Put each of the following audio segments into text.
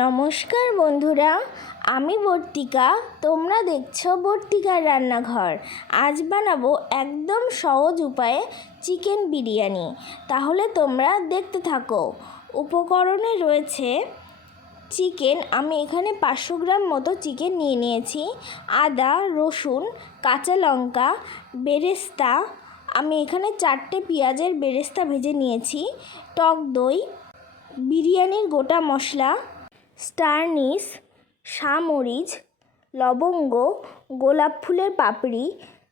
নমস্কার বন্ধুরা, আমি বর্তিকা। তোমরা দেখছো বর্তিকার রান্নাঘর। আজ বানাবো একদম সহজ উপায়ে চিকেন বিরিয়ানি। তাহলে তোমরা দেখতে থাকো। উপকরণে রয়েছে চিকেন। আমি এখানে 500 গ্রাম মতো চিকেন নিয়ে নিয়েছি। আদা, রসুন, কাঁচা লঙ্কা, বেরেস্তা। আমি এখানে 4টে পেঁয়াজের বেরেস্তা ভেজে নিয়েছি। টক দই, বিরিয়ানির গোটা মশলা, স্টার নিস, শামরিচ, লবঙ্গ, গোলাপ ফুলের পাপড়ি,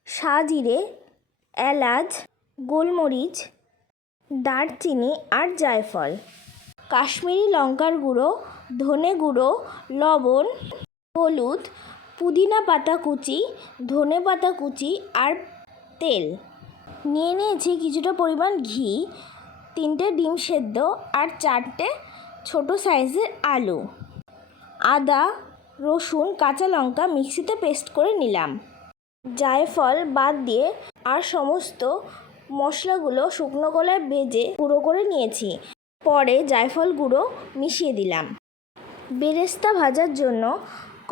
সাজিরে, এলাচ, গোলমরিচ, দারচিনি আর জায়ফল, কাশ্মীরি লঙ্কার গুঁড়ো, ধনে গুঁড়ো, লবণ, হলুদ, পুদিনা পাতা কুচি, ধনে পাতা কুচি আর তেল নিয়ে নিয়েছি। কিছুটা পরিমাণ ঘি, 3টে ডিম সেদ্ধ আর 4টে ছোট সাইজের আলু। আদা, রসুন, কাঁচা লঙ্কা মিক্সিতে পেস্ট করে নিলাম। জায়ফল বাদ দিয়ে আর সমস্ত মশলাগুলো শুকনো কড়ায় ভেজে গুঁড়ো করে নিয়েছি। পরে জায়ফল গুঁড়ো মিশিয়ে দিলাম। বেরেস্তা ভাজার জন্য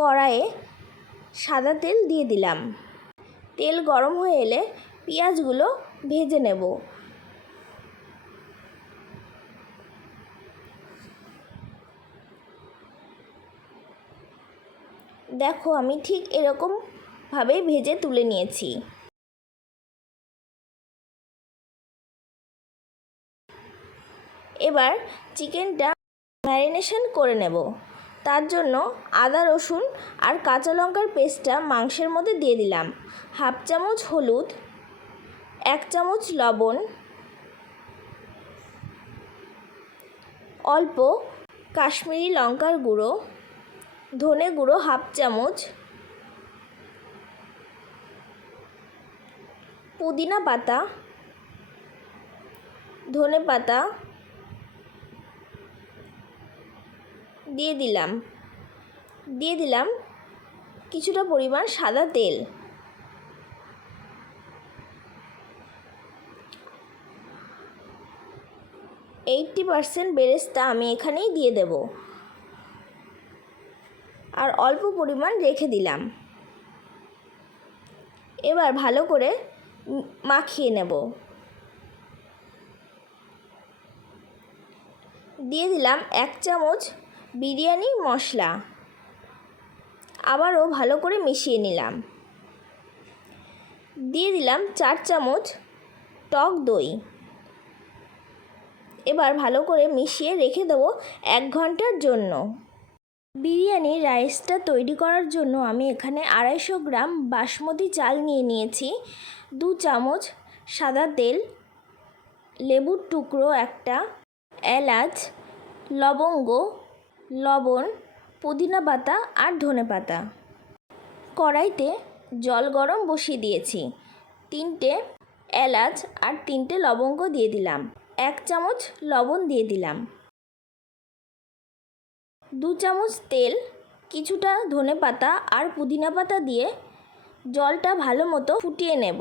কড়াইয়ে সাদা তেল দিয়ে দিলাম। তেল গরম হয়ে এলে পেঁয়াজগুলো ভেজে নেব। দেখো, আমি ঠিক এরকমভাবেই ভেজে তুলে নিয়েছি। এবার চিকেনটা ম্যারিনেশন করে নেব। তার জন্য আদা, রসুন আর কাঁচা লঙ্কার পেস্টটা মাংসের মধ্যে দিয়ে দিলাম। 1/2 চামচ হলুদ, 1 চামচ লবণ, অল্প কাশ্মীরি লঙ্কার গুঁড়ো, ধনে গুঁড়ো 1/2 চামচ, পুদিনা পাতা, ধনে পাতা দিয়ে দিলাম কিছুটা পরিমাণ সাদা তেল। %80 বেরেস্তা আমি এখানেই দিয়ে দেব আর অল্প পরিমাণ রেখে দিলাম। এবার ভালো করে মাখিয়ে নেব। দিয়ে দিলাম 1 চামচ বিরিয়ানি মশলা। আবারও ভালো করে মিশিয়ে নিলাম। দিয়ে দিলাম 4 চামচ টক দই। এবার ভালো করে মিশিয়ে রেখে দেবো 1 ঘন্টার জন্য। বিরিয়ানি রাইসটা তৈরি করার জন্য আমি এখানে 250 গ্রাম বাসমতি চাল নিয়ে নিয়েছি। 2 চামচ সাদা তেল, লেবুর টুকরো একটা, এলাচ, লবঙ্গ, লবণ, পুদিনা পাতা আর ধনে পাতা। কড়াইতে জল গরম বসিয়ে দিয়েছি। 3টে এলাচ আর 3টে লবঙ্গ দিয়ে দিলাম। 1 চামচ লবণ দিয়ে দিলাম। 2 চামচ তেল, কিছুটা ধনে পাতা আর পুদিনা পাতা দিয়ে জলটা ভালো মতো ফুটিয়ে নেব।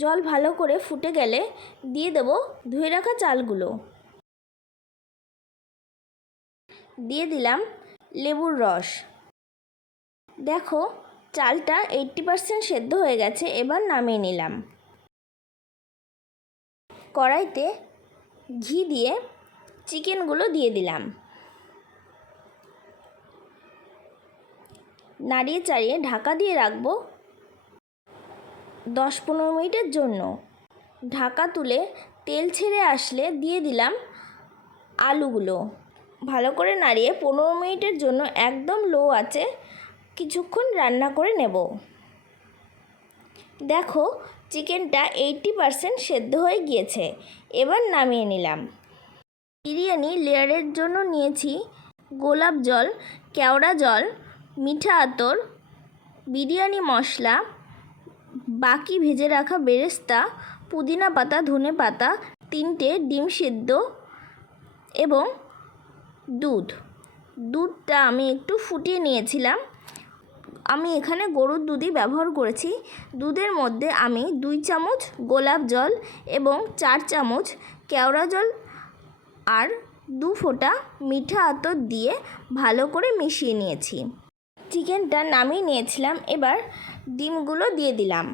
জল ভালো করে ফুটে গেলে দিয়ে দেব ধুয়ে রাখা চালগুলো। দিয়ে দিলাম লেবুর রস। দেখো, চালটা 80% সেদ্ধ হয়ে গেছে। এবার নামিয়ে নিলাম। কড়াইতে ঘি দিয়ে চিকেনগুলো দিয়ে দিলাম। নাড়িয়ে চাড়িয়ে ঢাকা দিয়ে রাখবো 10-15 মিনিটের জন্য। ঢাকা তুলে তেল ছেড়ে আসলে দিয়ে দিলাম আলুগুলো। ভালো করে নাড়িয়ে 15 মিনিটের জন্য একদম লো আঁচে কিছুক্ষণ রান্না করে নেব। দেখো, চিকেনটা 80% সেদ্ধ হয়ে গিয়েছে। এবার নামিয়ে নিলাম। বিরিয়ানি লেয়ারের জন্য নিয়েছি গোলাপ জল, কেওড়া জল, মিঠা আতর, বিরিয়ানি মশলা, বাকি ভেজে রাখা বেরেস্তা, পুদিনা পাতা, ধনে পাতা, 3টে ডিম সিদ্ধ এবং দুধটা আমি একটু ফুটিয়ে নিয়েছিলাম। আমি এখানে গরুর দুধই ব্যবহার করেছি। দুধের মধ্যে আমি 2 চামচ গোলাপ জল এবং 4 চামচ কেওড়া জল আর 2 ফোঁটা মিঠা আতর দিয়ে ভালো করে মিশিয়ে নিয়েছি। চিকেনটা নামিয়ে নিয়েছিলাম। এবার ডিমগুলো দিয়ে দিলাম।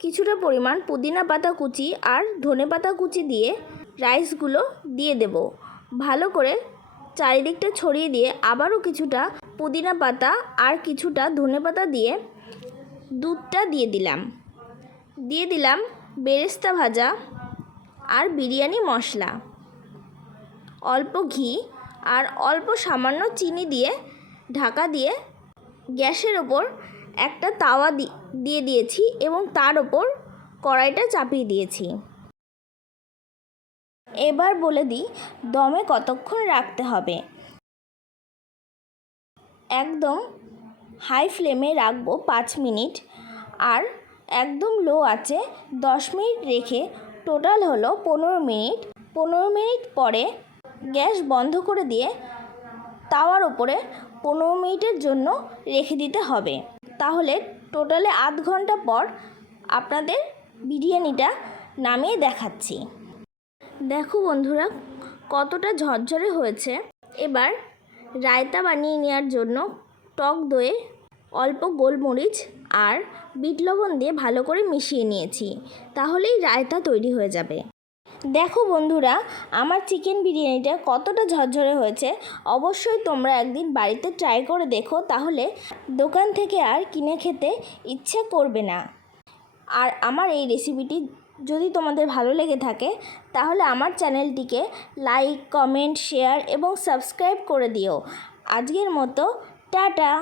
কিছুটা পরিমাণ পুদিনা পাতা কুচি আর ধনে পাতা কুচি দিয়ে রাইসগুলো দিয়ে দেব। ভালো করে চারিদিকটা ছড়িয়ে দিয়ে আবারও কিছুটা পুদিনা পাতা আর কিছুটা ধনে পাতা দিয়ে দুধটা দিয়ে দিলাম বেরেস্তা ভাজা আর বিরিয়ানি মশলা, অল্প ঘি আর অল্প সামান্য চিনি দিয়ে ঢাকা দিয়ে গ্যাসের ওপর একটা তাওয়া দিয়ে দিয়েছি এবং তার ওপর কড়াইটা চাপিয়ে দিয়েছি। এবার বলে দিই দমে কতক্ষণ রাখতে হবে। একদম হাই ফ্লেমে রাখবো 5 মিনিট আর একদম লো আঁচে 10 মিনিট রেখে টোটাল হলো 15 মিনিট। 15 মিনিট পরে গ্যাস বন্ধ করে দিয়ে তাওয়ার ওপরে 15 মিনিটের জন্য রেখে দিতে হবে। তাহলে টোটালে আধ ঘন্টা পর আপনাদের বিরিয়ানিটা নামিয়ে দেখাচ্ছি। দেখো বন্ধুরা কতটা ঝরঝরে হয়েছে। এবার রায়তা বানিয়ে নেওয়ার জন্য টক দইয়ে অল্প গোলমরিচ আর বিট লবণ দিয়ে ভালো করে মিশিয়ে নিয়েছি। তাহলেই রায়তা তৈরি হয়ে যাবে। দেখো বন্ধুরা আমার চিকেন বিরিয়ানিটা কতটা ঝরঝরে হয়েছে। অবশ্যই তোমরা একদিন বাড়িতে ট্রাই করে দেখো, তাহলে দোকান থেকে আর কিনে খেতে ইচ্ছে করবে না। আর আমার এই রেসিপিটি যদি তোমাদের ভালো লেগে থাকে তাহলে আমার চ্যানেলটিকে লাইক, কমেন্ট, শেয়ার এবং সাবস্ক্রাইব করে দিও। আজকের মতো টাটা।